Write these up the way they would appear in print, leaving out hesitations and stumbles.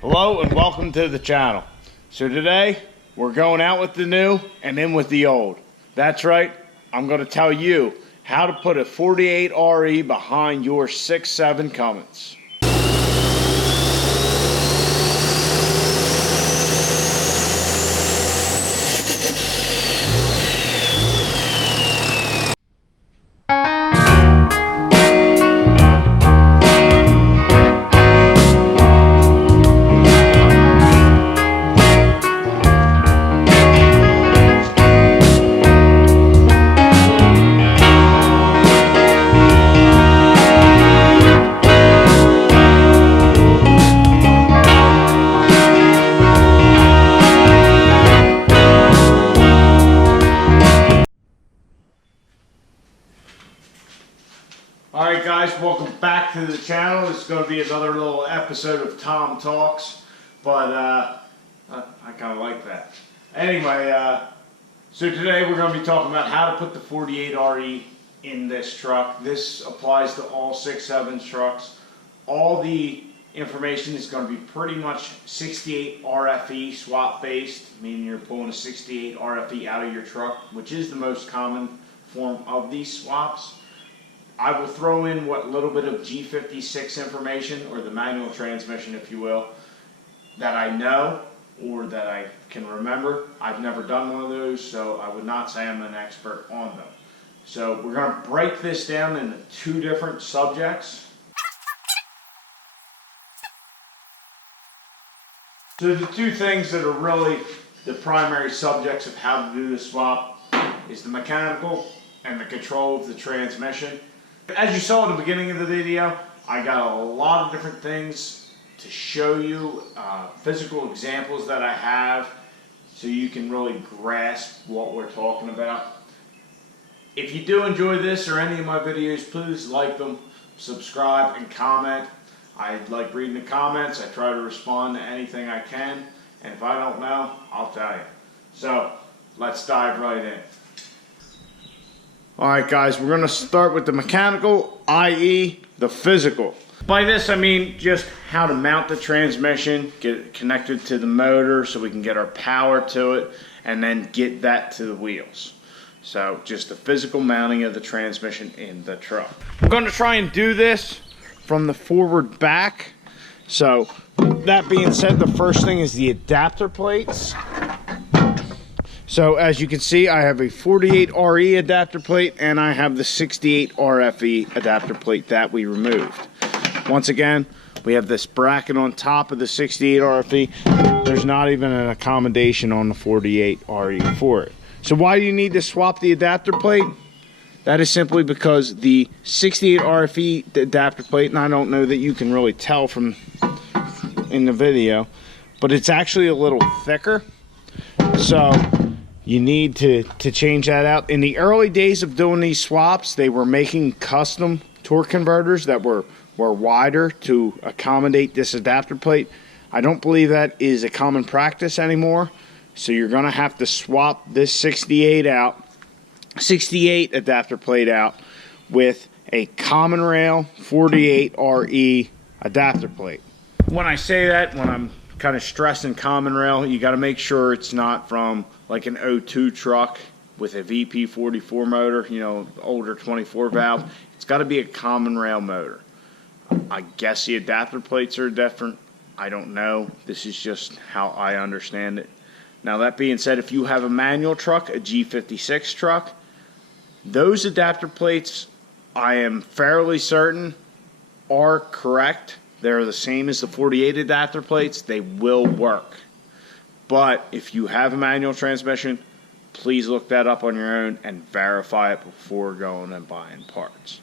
Hello and welcome to the channel. So today we're going out with the new and in with the old. That's right, I'm going to tell you how to put a 48 RE behind your 6.7 Cummins. Alright guys, welcome back to the channel. This is going to be another little episode of Tom Talks, but I kind of like that. Anyway, so today we're going to be talking about how to put the 48 RE in this truck. This applies to all 6.7 trucks. All the information is going to be pretty much 68 RFE swap based, meaning you're pulling a 68 RFE out of your truck, which is the most common form of these swaps. I will throw in what little bit of G56 information, or the manual transmission if you will, that I know or that I can remember. I've never done one of those, so I would not say I'm an expert on them. So we're going to break this down into two different subjects. So the two things that are really the primary subjects of how to do the swap is the mechanical and the control of the transmission. As you saw at the beginning of the video, I got a lot of different things to show you, physical examples that I have, so you can really grasp what we're talking about. If you do enjoy this or any of my videos, please like them, subscribe, and comment. I like reading the comments. I try to respond to anything I can, and if I don't know, I'll tell you. So, let's dive right in. Alright guys, we're going to start with the mechanical, i.e. the physical. By this I mean just how to mount the transmission, get it connected to the motor so we can get our power to it, and then get that to the wheels. So just the physical mounting of the transmission in the truck. I'm going to try and do this from the forward back. So that being said, the first thing is the adapter plates. So as you can see, I have a 48 RE adapter plate and I have the 68 RFE adapter plate that we removed. Once again, we have this bracket on top of the 68 RFE. There's not even an accommodation on the 48 RE for it. So why do you need to swap the adapter plate? That is simply because the 68 RFE adapter plate, and I don't know that you can really tell from in the video, but it's actually a little thicker. So you need to change that out. In the early days of doing these swaps, they were making custom torque converters that were wider to accommodate this adapter plate. I don't believe that is a common practice anymore. So you're going to have to swap this 68 adapter plate out with a common rail 48 RE adapter plate. When I say that, when I'm kind of stressing common rail, you got to make sure it's not from like an 02 truck with a VP44 motor, you know, older 24 valve. It's got to be a common rail motor. I guess the adapter plates are different. I don't know. This is just how I understand it. Now that being said, if you have a manual truck, a G56 truck, those adapter plates, I am fairly certain, are correct. They're the same as the 48 adapter plates. They will work. But if you have a manual transmission, please look that up on your own and verify it before going and buying parts.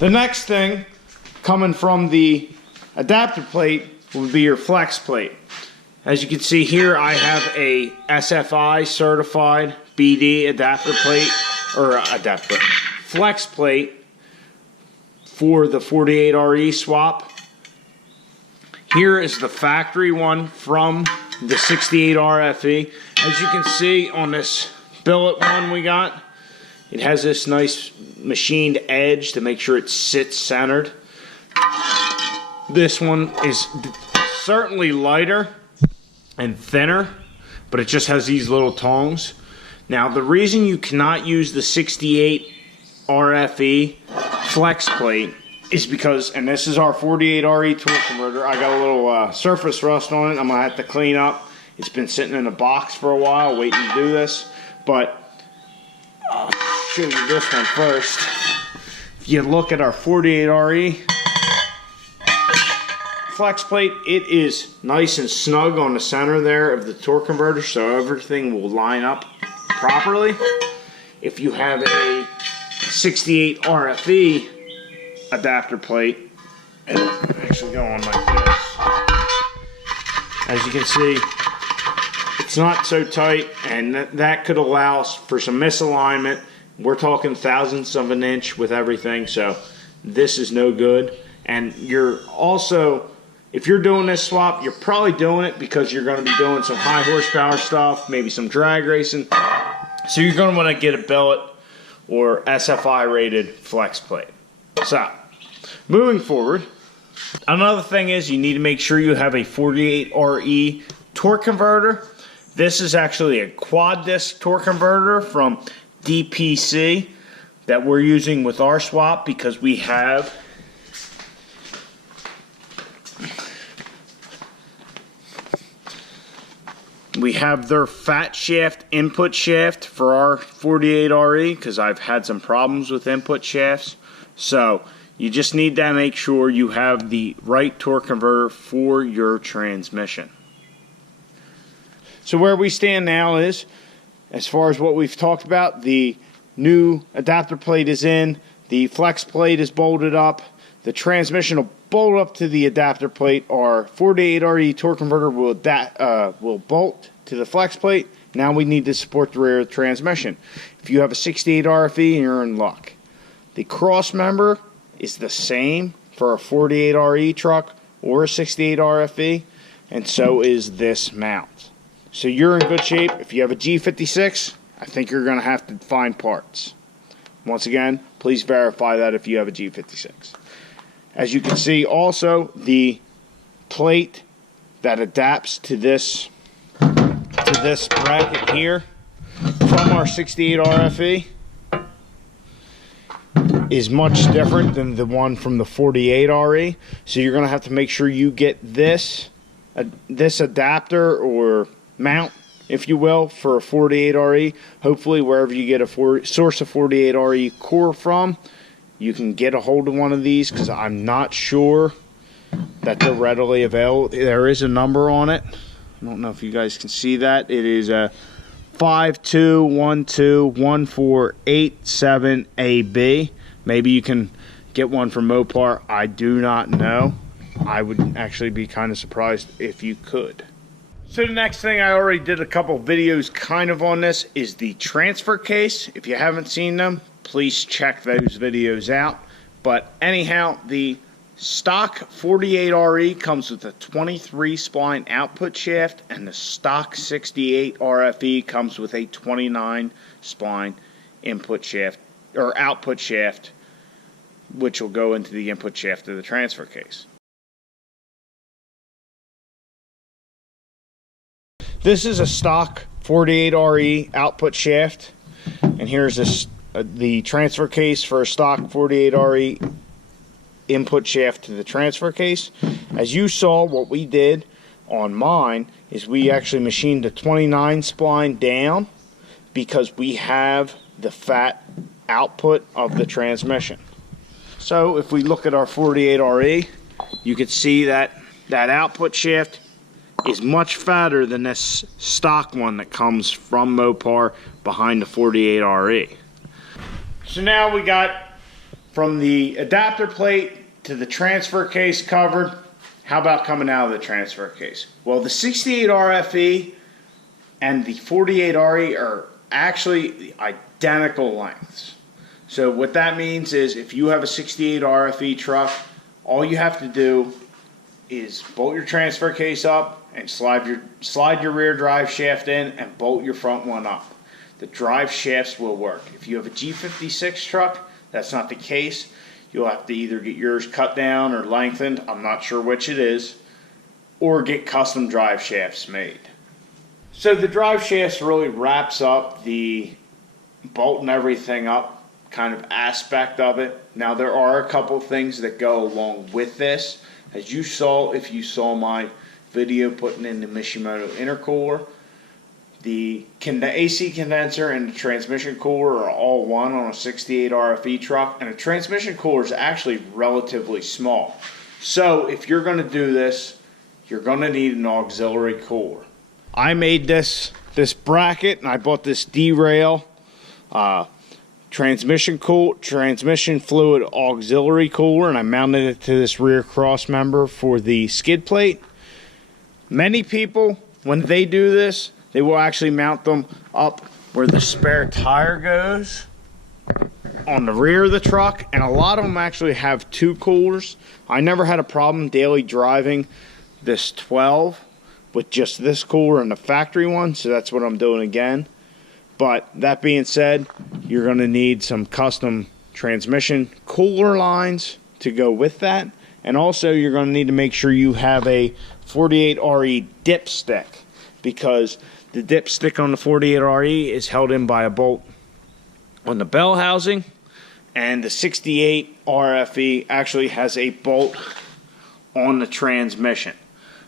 The next thing coming from the adapter plate will be your flex plate. As you can see here, I have a SFI certified BD adapter plate, or adapter flex plate for the 48 RE swap. Here is the factory one from the 68 RFE. As you can see on this billet one we got, it has this nice machined edge to make sure it sits centered. This one is certainly lighter and thinner, but it just has these little tongues. Now, the reason you cannot use the 68 RFE flex plate is because, and this is our 48 RE torque converter, I got a little surface rust on it I'm going to have to clean up. It's been sitting in a box for a while waiting to do this, but I'll show you this one first. If you look at our 48 RE flex plate, it is nice and snug on the center there of the torque converter, so everything will line up properly. If you have a 68 RFE adapter plate, it'll actually go on like this. As you can see, it's not so tight, and that could allow for some misalignment. We're talking thousandths of an inch with everything, so this is no good. And you're also, if you're doing this swap, you're probably doing it because you're going to be doing some high horsepower stuff, maybe some drag racing. So you're going to want to get a billet or SFI rated flex plate. So, moving forward, another thing is you need to make sure you have a 48 RE torque converter. This is actually a quad disc torque converter from DPC that we're using with our swap because we have their fat shaft input shaft for our 48 RE because I've had some problems with input shafts. So you just need to make sure you have the right torque converter for your transmission. So where we stand now is, as far as what we've talked about, the new adapter plate is in, the flex plate is bolted up, the transmission will bolt up to the adapter plate. Our 48 RE torque converter will bolt to the flex plate. Now we need to support the rear of the transmission. If you have a 68 RFE, you're in luck. The cross member is the same for a 48 RE truck or a 68 RFE, and so is this mount. So you're in good shape. If you have a G56, I think you're going to have to find parts. Once again, please verify that if you have a G56. As you can see, also the plate that adapts to this bracket here from our 68 RFE is much different than the one from the 48 RE. So you're going to have to make sure you get this adapter or mount, if you will, for a 48 RE. Hopefully wherever you get a source of 48 RE core from, you can get a hold of one of these, because I'm not sure that they're readily available. There is a number on it. I don't know if you guys can see that. It is a 52121487AB. Maybe you can get one from Mopar. I do not know. I would actually be kind of surprised if you could. So the next thing, I already did a couple videos kind of on this, is the transfer case. If you haven't seen them, please check those videos out. But anyhow, the stock 48 RE comes with a 23 spline output shaft, and the stock 68 RFE comes with a 29 spline input shaft or output shaft, which will go into the input shaft of the transfer case. This is a stock 48 RE output shaft, and here's the transfer case for a stock 48 RE input shaft to the transfer case. As you saw, what we did on mine is we actually machined the 29 spline down because we have the fat output of the transmission. So if we look at our 48 RE, you can see that that output shaft is much fatter than this stock one that comes from Mopar behind the 48 RE. So now we got from the adapter plate to the transfer case covered. How about coming out of the transfer case? Well, the 68 RFE and the 48 RE are actually identical lengths. So what that means is if you have a 68 RFE truck, all you have to do is bolt your transfer case up and slide your rear drive shaft in and bolt your front one up. The drive shafts will work. If you have a G56 truck, that's not the case. You'll have to either get yours cut down or lengthened. I'm not sure which it is. or get custom drive shafts made. So the drive shafts really wraps up the bolting everything up kind of aspect of it. Now there are a couple things that go along with this. As you saw, if you saw my video putting in the Mishimoto intercooler, the AC condenser and the transmission cooler are all one on a 68 RFE truck, and a transmission cooler is actually relatively small. So if you're going to do this, you're going to need an auxiliary cooler. I made this bracket, and I bought this derail transmission fluid auxiliary cooler, and I mounted it to this rear cross member for the skid plate. Many people, when they do this, they will actually mount them up where the spare tire goes on the rear of the truck, and a lot of them actually have two coolers. I never had a problem daily driving this 12 with just this cooler and the factory one, so that's what I'm doing again. But that being said, you're going to need some custom transmission cooler lines to go with that, and also you're going to need to make sure you have a 48RE dipstick, because the dipstick on the 48RE is held in by a bolt on the bell housing, and the 68 RFE actually has a bolt on the transmission.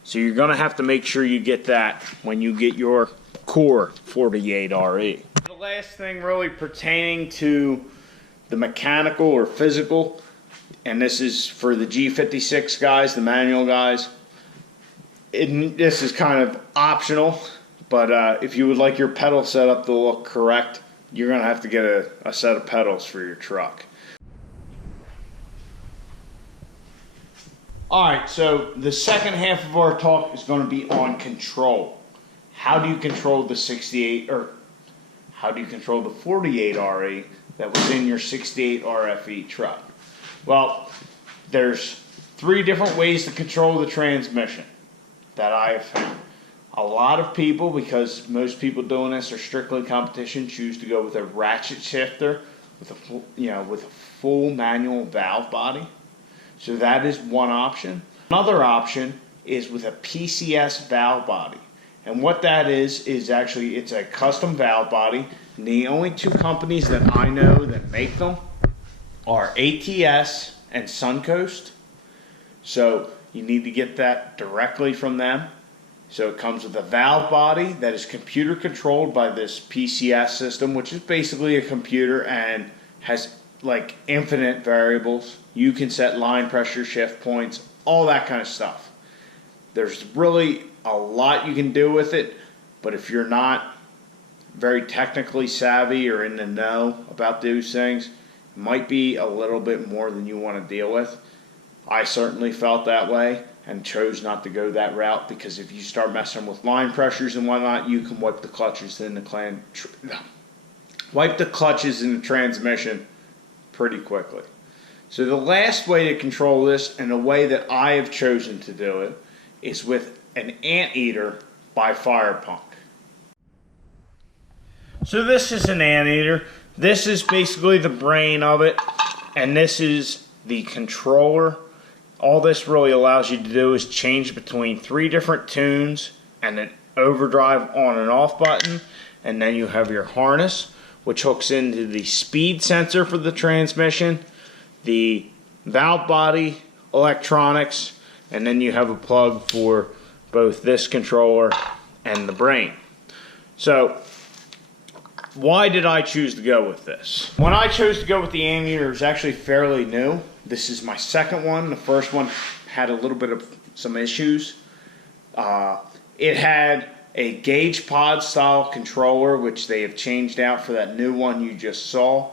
So you're going to have to make sure you get that when you get your core 48RE. The last thing really pertaining to the mechanical or physical, and this is for the G56 guys, the manual guys, this is kind of optional, but if you would like your pedal setup to look correct, you're going to have to get a set of pedals for your truck. Alright, so the second half of our talk is going to be on control. How do you control the 68, or how do you control the 48RE that was in your 68 RFE truck? Well, there's 3 different ways to control the transmission that I have found. A lot of people, because most people doing this are strictly competition, choose to go with a ratchet shifter with a full manual valve body. So that is one option. Another option is with a PCS valve body. And what that is actually, it's a custom valve body. And the only 2 companies that I know that make them are ATS and Suncoast. So you need to get that directly from them. So it comes with a valve body that is computer controlled by this PCS system, which is basically a computer and has like infinite variables. You can set line pressure, shift points, all that kind of stuff. There's really a lot you can do with it, but if you're not very technically savvy or in the know about those things, it might be a little bit more than you want to deal with. I certainly felt that way and chose not to go that route, because if you start messing with line pressures and whatnot, you can wipe the clutches in the transmission pretty quickly. So the last way to control this, and the way that I have chosen to do it, is with an anteater by Firepunk. So this is an anteater. This is basically the brain of it, and this is the controller. All this really allows you to do is change between 3 different tunes and an overdrive on and off button, and then you have your harness, which hooks into the speed sensor for the transmission, the valve body, electronics, and then you have a plug for both this controller and the brain. So why did I choose to go with this? When I chose to go with the anteater, it was actually fairly new. This is my second one. The first one had a little bit of some issues. It had a gauge pod style controller, which they have changed out for that new one you just saw.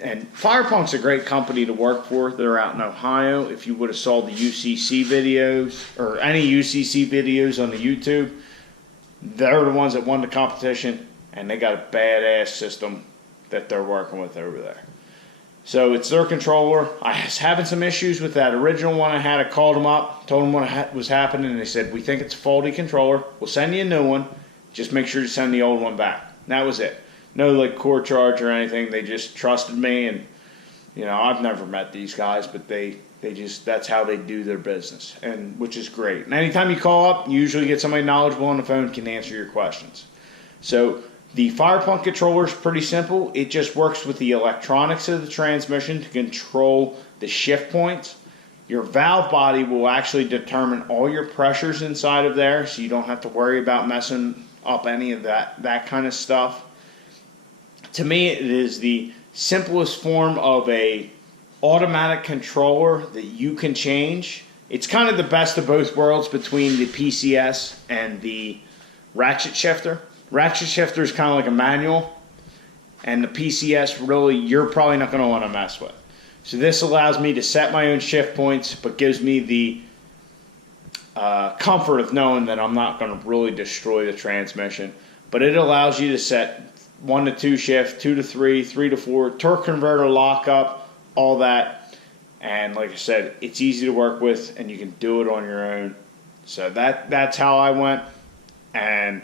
And Firepunk's a great company to work for. They're out in Ohio. If you would have saw the UCC videos, or any UCC videos on the YouTube, they're the ones that won the competition, and they got a badass system that they're working with over there. So it's their controller. I was having some issues with that original one I had. I called them up, told them what was happening, and they said, we think it's a faulty controller. We'll send you a new one. Just make sure to send the old one back. And that was it. No like core charge or anything. They just trusted me, and I've never met these guys, but they That's how they do their business, and which is great. And anytime you call up, you usually get somebody knowledgeable on the phone can answer your questions. So the fire pump controller is pretty simple. It just works with the electronics of the transmission to control the shift points. Your valve body will actually determine all your pressures inside of there, so you don't have to worry about messing up any of that kind of stuff. To me, it is the simplest form of a automatic controller that you can change. It's kind of the best of both worlds between the PCS and the ratchet shifter. Ratchet shifter is kind of like a manual, and the PCS really you're probably not going to want to mess with. So this allows me to set my own shift points, but gives me the comfort of knowing that I'm not going to really destroy the transmission. But it allows you to set 1 to 2 shift, 2 to 3, 3 to 4, torque converter lockup, all that. And like I said, it's easy to work with, and you can do it on your own. So that's how I went, and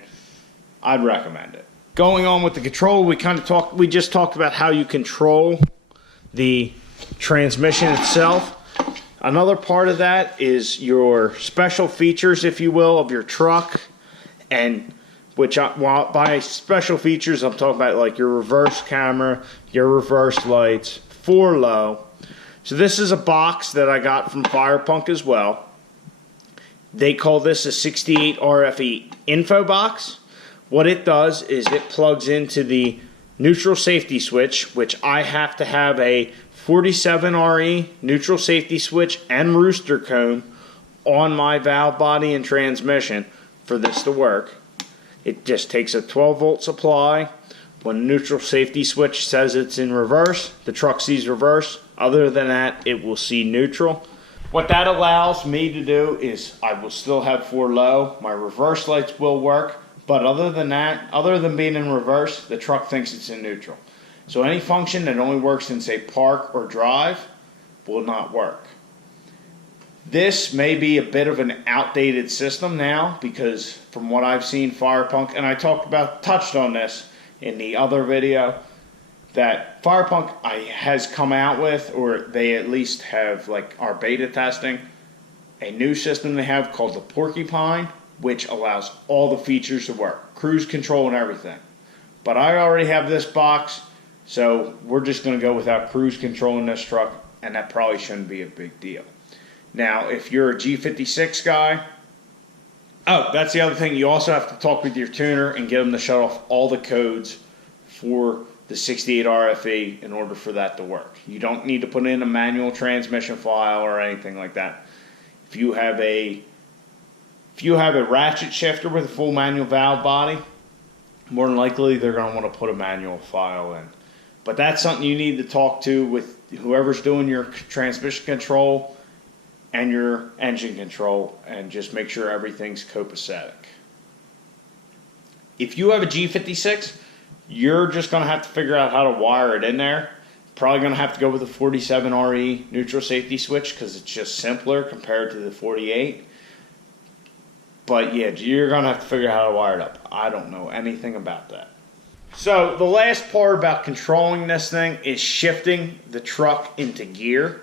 I'd recommend it. Going on with the control, we just talked about how you control the transmission itself. Another part of that is your special features, if you will, of your truck, and by special features, I'm talking about like your reverse camera, your reverse lights, 4 low. So this is a box that I got from Firepunk as well. They call this a 68 RFE info box. What it does is it plugs into the neutral safety switch, which I have to have a 47RE neutral safety switch and rooster cone on my valve body and transmission for this to work. It just takes a 12-volt supply. When the neutral safety switch says it's in reverse, the truck sees reverse. Other than that, it will see neutral. What that allows me to do is I will still have 4 low. My reverse lights will work. But other than that, other than being in reverse, the truck thinks it's in neutral. So any function that only works in, say, park or drive will not work. This may be a bit of an outdated system now, because from what I've seen, Firepunk, and I touched on this in the other video, that Firepunk has come out with, or they at least have, like, our beta testing, a new system they have called the Porcupine, which allows all the features to work, cruise control and everything. But I already have this box, so we're just going to go without cruise control in this truck, and that probably shouldn't be a big deal. Now, if you're a G56 guy, that's the other thing, you also have to talk with your tuner and get them to shut off all the codes for the 68 RFE in order for that to work. You don't need to put in a manual transmission file or anything like that. If you have a ratchet shifter with a full manual valve body, more than likely they're going to want to put a manual file in. But that's something you need to talk to with whoever's doing your transmission control and your engine control, and just make sure everything's copacetic. If you have a G56, you're just going to have to figure out how to wire it in there. Probably going to have to go with the 47RE neutral safety switch, because it's just simpler compared to the 48. But yeah, you're going to have to figure out how to wire it up. I don't know anything about that. So the last part about controlling this thing is shifting the truck into gear.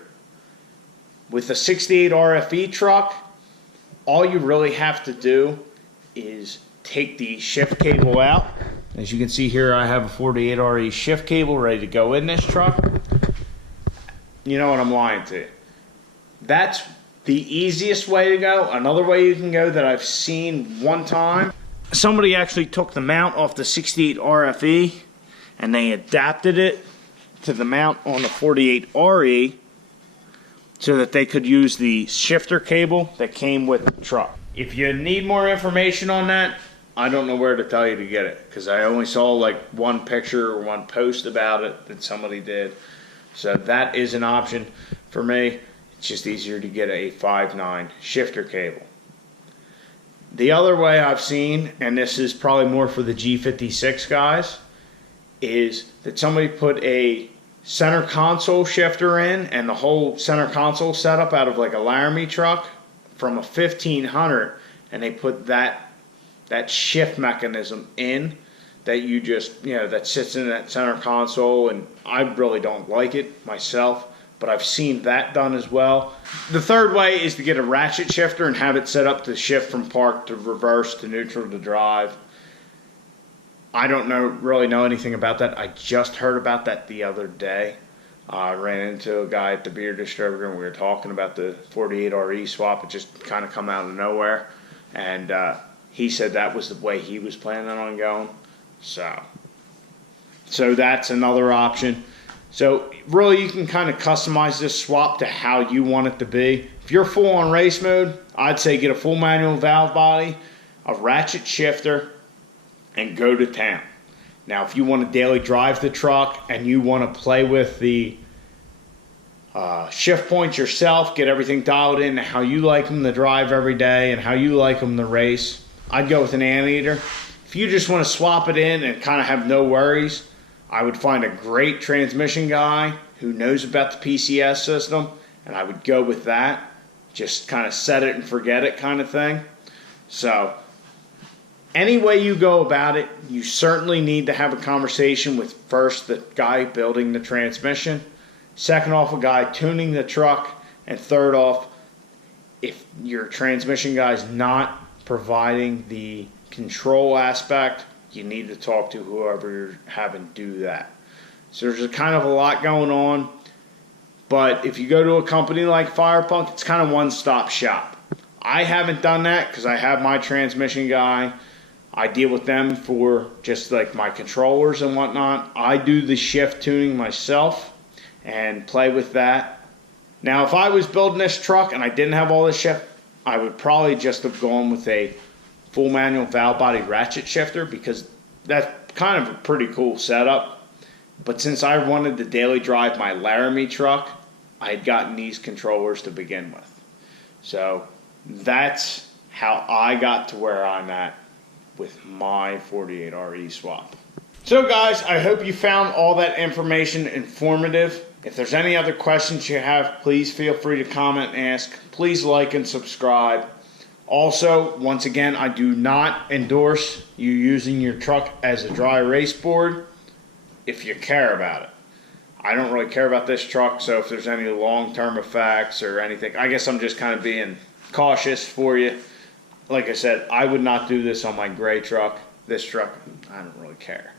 With a 68 RFE truck, all you really have to do is take the shift cable out. As you can see here, I have a 48 RE shift cable ready to go in this truck. You know what, I'm lying to you. That's the easiest way to go. Another way you can go that I've seen one time, somebody actually took the mount off the 68 RFE and they adapted it to the mount on the 48 RE so that they could use the shifter cable that came with the truck. If you need more information on that, I don't know where to tell you to get it, because I only saw like one picture or one post about it that somebody did. So that is an option for me. It's just easier to get a 5.9 shifter cable. The other way I've seen, and this is probably more for the G56 guys, is that somebody put a center console shifter in, and the whole center console set up out of like a Laramie truck from a 1500, and they put that shift mechanism in that you just, that sits in that center console, and I really don't like it myself. but I've seen that done as well. The third way is to get a ratchet shifter and have it set up to shift from park to reverse to neutral to drive. I don't really know anything about that. I just heard about that the other day. I ran into a guy at the beer distributor and we were talking about the 48RE swap. It just kind of come out of nowhere. And he said that was the way he was planning on going. So that's another option. So really you can kind of customize this swap to how you want it to be. If you're full on race mode, I'd say get a full manual valve body, a ratchet shifter, and go to town. Now if you want to daily drive the truck and you want to play with the shift points yourself, get everything dialed in how you like them to drive every day and how you like them to race, I'd go with an anteater. If you just want to swap it in and kind of have no worries, I would find a great transmission guy who knows about the PCS system, and I would go with that. Just kind of set it and forget it kind of thing. So any way you go about it, you certainly need to have a conversation with first the guy building the transmission, second off a guy tuning the truck, and third off, if your transmission guy is not providing the control aspect, you need to talk to whoever you're having do that. So there's a kind of a lot going on, but if you go to a company like Firepunk, it's kind of one-stop shop. I haven't done that because I have my transmission guy. I deal with them for just like my controllers and whatnot. I do the shift tuning myself and play with that. Now, if I was building this truck and I didn't have all this shift, I would probably just have gone with a full manual valve body ratchet shifter because that's kind of a pretty cool setup. But since I wanted to daily drive my Laramie truck, I had gotten these controllers to begin with. So that's how I got to where I'm at with my 48RE swap. So guys, I hope you found all that information informative. If there's any other questions you have, please feel free to comment and ask. Please like and subscribe. Also, once again, I do not endorse you using your truck as a dry race board if you care about it. I don't really care about this truck, so if there's any long-term effects or anything, I guess I'm just kind of being cautious for you. Like I said, I would not do this on my gray truck. This truck, I don't really care.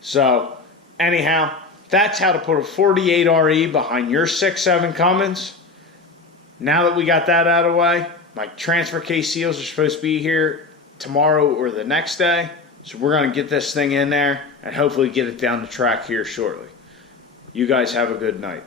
So, anyhow, that's how to put a 48RE behind your 6.7 Cummins. Now that we got that out of the way, my transfer case seals are supposed to be here tomorrow or the next day. So we're going to get this thing in there and hopefully get it down the track here shortly. You guys have a good night.